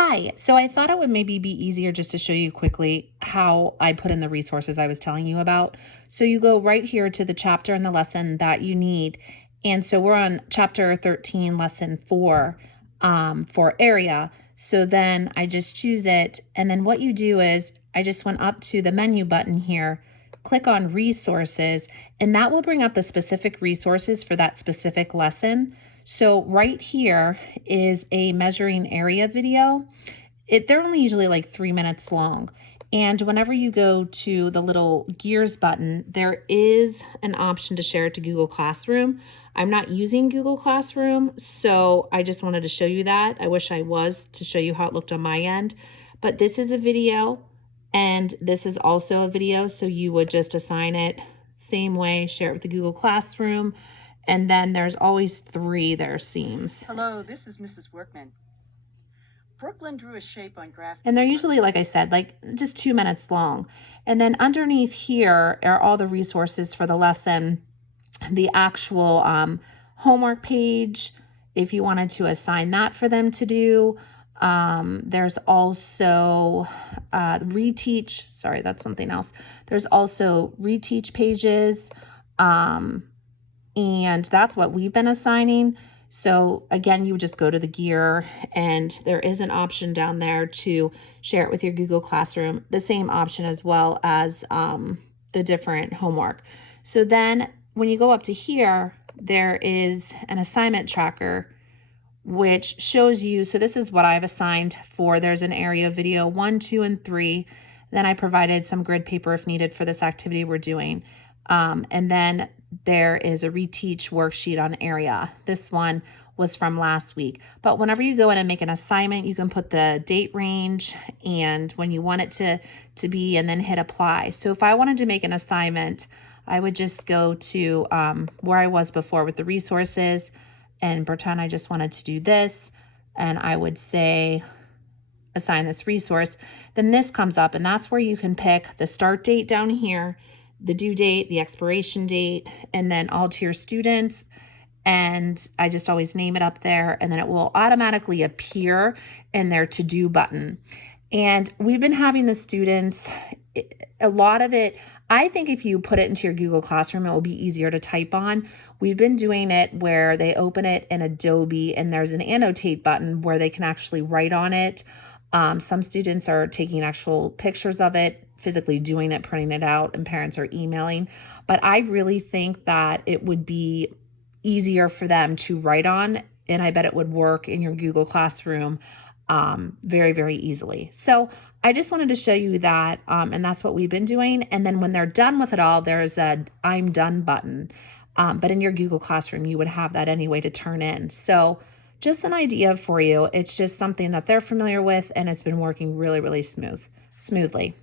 Hi. So I thought it would maybe be easier just to show you quickly how I put in the resources I was telling you about. So you go right here to the chapter in the lesson that you need. And so we're on chapter 13, lesson 4 for area. So then I just choose it. And then what you do is I just went up to the menu button here, click on resources, and that will bring up the specific resources for that specific lesson. So right here is a measuring area video. They're only usually like 3 minutes long. And whenever you go to the little gears button, there is an option to share it to Google Classroom. I'm not using Google Classroom, so I just wanted to show you that. I wish I was to show you how it looked on my end. But this is a video, and this is also a video, so you would just assign it same way, share it with the Google Classroom. And then there's always 3 there seems. Hello, this is Mrs. Workman. Brooklyn drew a shape on graph. And they're usually, like I said, like just 2 minutes long. And then underneath here are all the resources for the lesson, the actual homework page, if you wanted to assign that for them to do. There's also reteach. Sorry, that's something else. There's also reteach pages. And that's what we've been assigning. So again, you would just go to the gear, and there is an option down there to share it with your Google Classroom, the same option as well as the different homework. So then when you go up to here, there is an assignment tracker, which shows you, so this is what I've assigned for, there's an area video 1, 2, and 3. Then I provided some grid paper if needed for this activity we're doing. And then there is a reteach worksheet on area. This one was from last week. But whenever you go in and make an assignment, you can put the date range and when you want it to be, and then hit apply. So if I wanted to make an assignment, I would just go to where I was before with the resources and pretend I just wanted to do this. And I would say, assign this resource. Then this comes up, and that's where you can pick the start date down here, the due date, the expiration date, and then all to your students. And I just always name it up there, and then it will automatically appear in their to-do button. And we've been having the students, a lot of it, I think if you put it into your Google Classroom, it will be easier to type on. We've been doing it where they open it in Adobe, and there's an annotate button where they can actually write on it. Some students are taking actual pictures of it, physically doing it, printing it out, and parents are emailing. But I really think that it would be easier for them to write on, and I bet it would work in your Google Classroom very, very easily. So I just wanted to show you that, and that's what we've been doing. And then when they're done with it all, there's a I'm done button. But in your Google Classroom, you would have that anyway to turn in. So just an idea for you. It's just something that they're familiar with, and it's been working really, really smoothly.